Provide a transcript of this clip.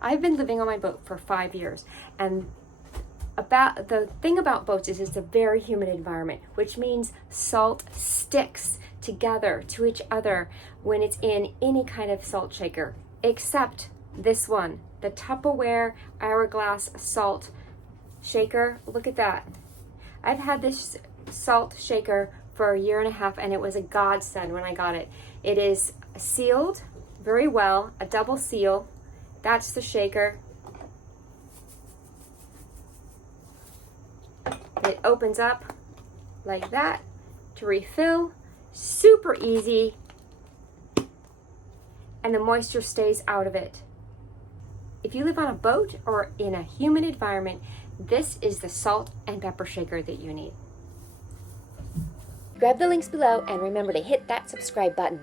I've been living on my boat for 5 years, and about the thing about boats is it's a very humid environment, which means salt sticks together to each other when it's in any kind of salt shaker, except this one, the Tupperware hourglass salt shaker. Look at that. I've had this salt shaker for 1.5 years, and it was a godsend when I got it. It is sealed very well, a double seal. That's the shaker. It opens up like that to refill. Super easy. And the moisture stays out of it. If you live on a boat or in a humid environment, this is the salt and pepper shaker that you need. Grab the links below and remember to hit that subscribe button.